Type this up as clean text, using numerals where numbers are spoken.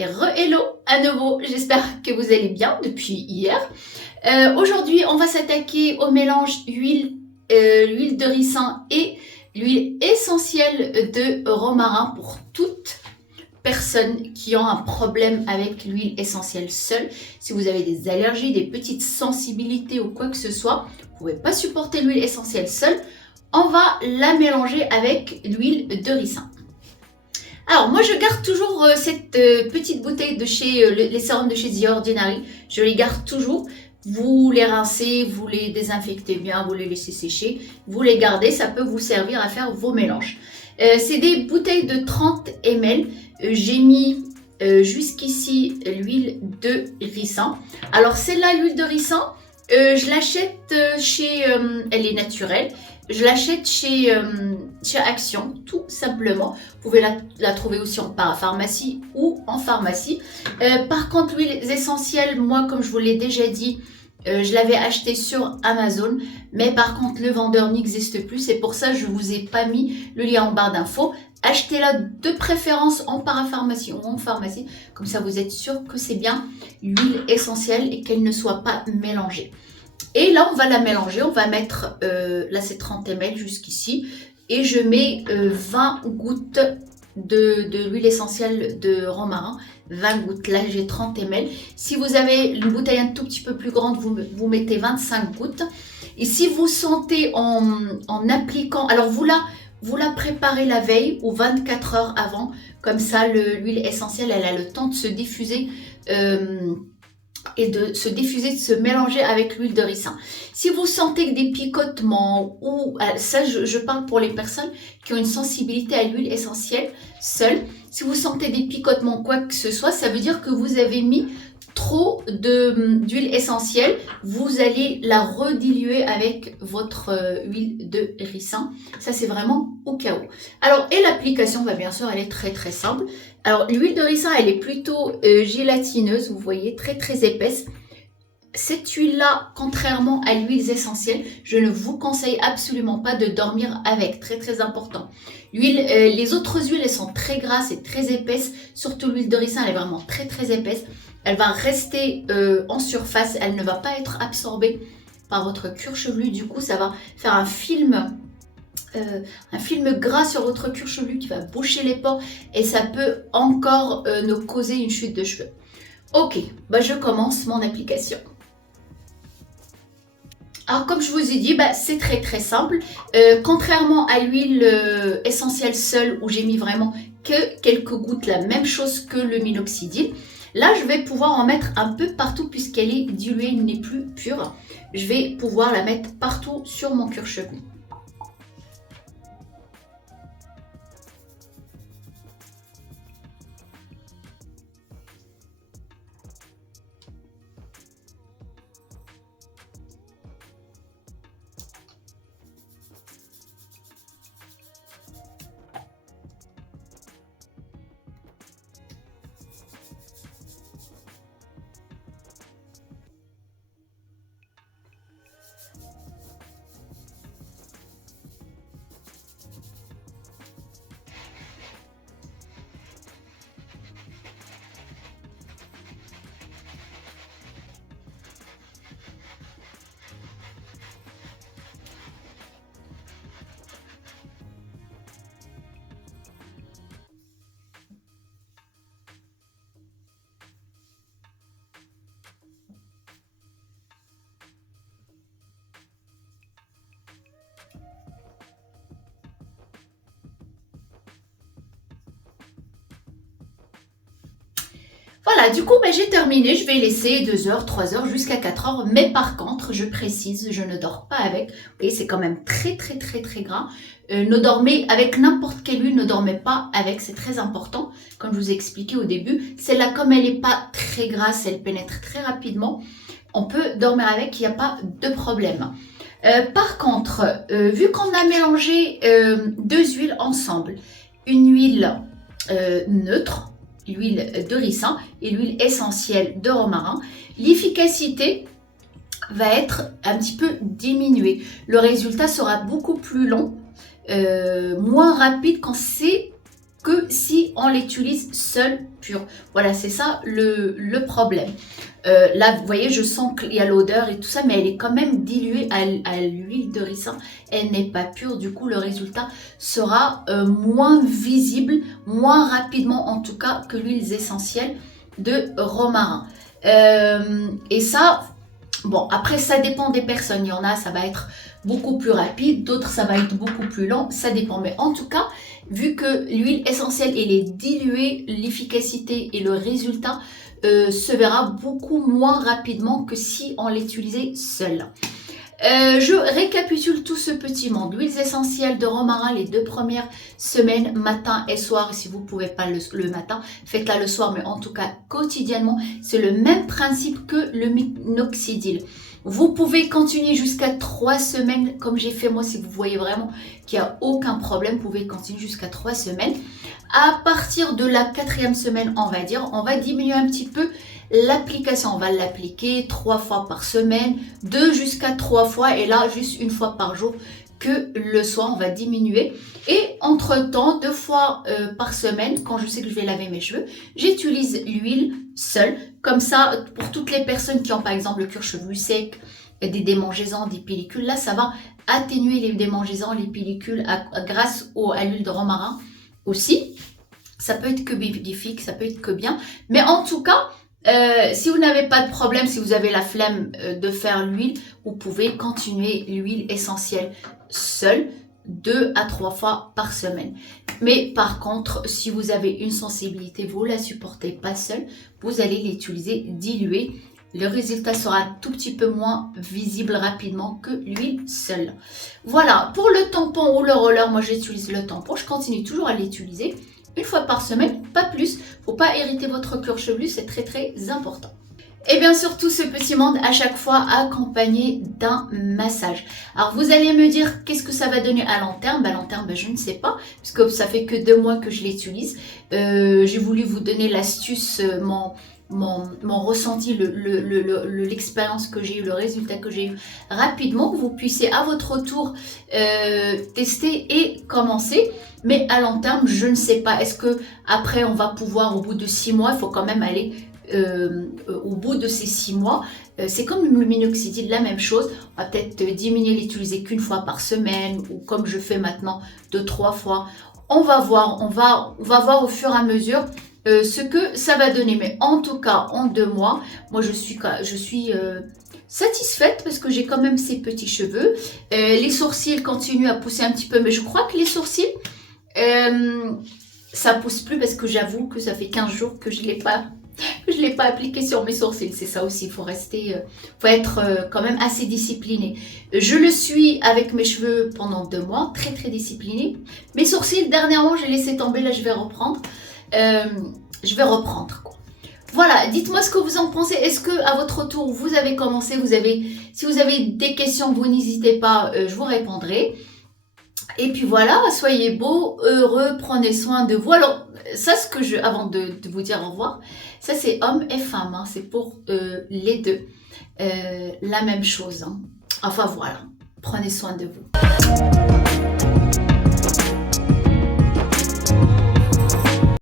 Et re-hello à nouveau, j'espère que vous allez bien depuis hier. Aujourd'hui, on va s'attaquer au mélange huile de ricin et l'huile essentielle de romarin pour toutes personnes qui ont un problème avec l'huile essentielle seule. Si vous avez des allergies, des petites sensibilités ou quoi que ce soit, vous ne pouvez pas supporter l'huile essentielle seule, on va la mélanger avec l'huile de ricin. Alors moi je garde toujours cette petite bouteille de chez les sérums de chez The Ordinary, je les garde toujours. Vous les rincez, vous les désinfectez bien, vous les laissez sécher, vous les gardez, ça peut vous servir à faire vos mélanges. C'est des bouteilles de 30 ml, j'ai mis jusqu'ici l'huile de ricin. Alors celle-là, l'huile de ricin, je l'achète chez, elle est naturelle, je l'achète chez Action, tout simplement. Vous pouvez la trouver aussi en parapharmacie ou en pharmacie. Par contre, l'huile essentielle, moi, comme je vous l'ai déjà dit, je l'avais acheté sur Amazon, mais par contre, le vendeur n'existe plus. C'est pour ça que je ne vous ai pas mis le lien en barre d'infos. Achetez-la de préférence en parapharmacie ou en pharmacie. Comme ça, vous êtes sûr que c'est bien l'huile essentielle et qu'elle ne soit pas mélangée. Et là, on va la mélanger. On va mettre, là c'est 30 ml jusqu'ici. Et je mets 20 gouttes de l'huile essentielle de romarin. 20 gouttes. Là, j'ai 30 ml. Si vous avez une bouteille un tout petit peu plus grande, vous mettez 25 gouttes. Et si vous sentez en appliquant... Alors, vous la préparez la veille ou 24 heures avant. Comme ça, l'huile essentielle, elle a le temps de se diffuser et de se mélanger avec l'huile de ricin. Si vous sentez des picotements, ou ça je parle pour les personnes qui ont une sensibilité à l'huile essentielle seule, si vous sentez des picotements, quoi que ce soit, ça veut dire que vous avez mis trop d'huile essentielle, vous allez la rediluer avec votre huile de ricin. Ça c'est vraiment au cas où. Alors, et l'application, bien sûr, elle est très très simple. Alors, l'huile de ricin, elle est plutôt gélatineuse, vous voyez, très très épaisse. Cette huile-là, contrairement à l'huile essentielle, je ne vous conseille absolument pas de dormir avec, très très important. Les autres huiles, elles sont très grasses et très épaisses, surtout l'huile de ricin, elle est vraiment très très épaisse. Elle va rester en surface, elle ne va pas être absorbée par votre cuir chevelu, du coup ça va faire un film gras sur votre cuir chevelu qui va boucher les pores et ça peut encore nous causer une chute de cheveux. Ok, je commence mon application. Alors comme je vous ai dit, c'est très très simple. Contrairement à l'huile essentielle seule où j'ai mis vraiment que quelques gouttes, la même chose que le minoxidil. Là, je vais pouvoir en mettre un peu partout puisqu'elle est diluée, elle n'est plus pure. Je vais pouvoir la mettre partout sur mon cuir chevelu. Voilà, du coup, j'ai terminé. Je vais laisser 2 heures, 3 heures, jusqu'à 4 heures. Mais par contre, je précise, je ne dors pas avec. Vous voyez, c'est quand même très, très, très, très gras. Ne dormez avec n'importe quelle huile, ne dormez pas avec. C'est très important. Comme je vous ai expliqué au début, celle-là, comme elle n'est pas très grasse, elle pénètre très rapidement. On peut dormir avec, il n'y a pas de problème. Par contre, vu qu'on a mélangé 2 huiles ensemble, une huile neutre, l'huile de ricin et l'huile essentielle de romarin, l'efficacité va être un petit peu diminuée. Le résultat sera beaucoup plus long, moins rapide quand c'est que si on l'utilise seul, pur. Voilà, c'est ça le problème. Là, vous voyez, je sens qu'il y a l'odeur et tout ça, mais elle est quand même diluée à l'huile de ricin. Elle n'est pas pure, du coup, le résultat sera moins visible, moins rapidement en tout cas que l'huile essentielle de romarin. Et ça, bon, après, ça dépend des personnes. Il y en a, ça va être beaucoup plus rapide, d'autres, ça va être beaucoup plus lent. Ça dépend. Mais en tout cas, vu que l'huile essentielle, elle est diluée, l'efficacité et le résultat se verra beaucoup moins rapidement que si on l'utilisait seul. Je récapitule tout ce petit monde. Huiles essentielles de romarin les 2 premières semaines, matin et soir. Si vous ne pouvez pas le matin, faites-la le soir, mais en tout cas quotidiennement. C'est le même principe que le minoxidil. Vous pouvez continuer jusqu'à 3 semaines, comme j'ai fait moi, si vous voyez vraiment qu'il n'y a aucun problème, vous pouvez continuer jusqu'à 3 semaines. À partir de la 4e semaine, on va dire, on va diminuer un petit peu l'application. On va l'appliquer 3 fois par semaine, 2 jusqu'à 3 fois, et là, juste 1 fois par jour, que le soir, on va diminuer. Et entre-temps, 2 fois par semaine, quand je sais que je vais laver mes cheveux, j'utilise l'huile seule. Comme ça, pour toutes les personnes qui ont par exemple le cuir chevelu sec, des démangeaisons, des pellicules, là, ça va atténuer les démangeaisons, les pellicules grâce à l'huile de romarin aussi. Ça peut être que bénéfique, ça peut être que bien. Mais en tout cas, si vous n'avez pas de problème, si vous avez la flemme de faire l'huile, vous pouvez continuer l'huile essentielle seule 2 à 3 fois par semaine. Mais par contre, si vous avez une sensibilité, vous ne la supportez pas seule, vous allez l'utiliser diluée. Le résultat sera un tout petit peu moins visible rapidement que l'huile seule. Voilà, pour le tampon ou le roller, moi j'utilise le tampon. Je continue toujours à l'utiliser 1 fois par semaine, pas plus. Faut pas hériter votre cuir chevelu, c'est très très important. Et bien surtout ce petit monde à chaque fois accompagné d'un massage. Alors vous allez me dire qu'est-ce que ça va donner à long terme. À long terme, je ne sais pas, puisque ça fait que 2 mois que je l'utilise. J'ai voulu vous donner l'astuce, mon ressenti, l'expérience que j'ai eu, le résultat que j'ai eu rapidement, que vous puissiez à votre tour tester et commencer. Mais à long terme, je ne sais pas. Est-ce que après on va pouvoir, au bout de 6 mois, il faut quand même aller au bout de ces 6 mois, c'est comme le minoxidil, la même chose. On va peut-être diminuer, l'utiliser qu'1 fois par semaine, ou comme je fais maintenant, 2-3 fois. On va voir, on va voir au fur et à mesure ce que ça va donner. Mais en tout cas, en 2 mois, moi je suis satisfaite parce que j'ai quand même ces petits cheveux. Les sourcils continuent à pousser un petit peu, mais je crois que les sourcils, ça pousse plus parce que j'avoue que ça fait 15 jours que je l'ai pas appliqué sur mes sourcils. C'est ça aussi, il faut être quand même assez discipliné. Je le suis avec mes cheveux pendant 2 mois, très très discipliné. Mes sourcils, dernièrement, j'ai laissé tomber, là je vais reprendre. Quoi. Voilà, dites-moi ce que vous en pensez. Est-ce que à votre tour, vous avez commencé, si vous avez des questions, vous n'hésitez pas, je vous répondrai. Et puis voilà, soyez beaux, heureux, prenez soin de vous. Alors, ça, avant de vous dire au revoir, ça c'est hommes et femmes, hein, c'est pour les deux. La même chose. Hein. Enfin voilà, prenez soin de vous.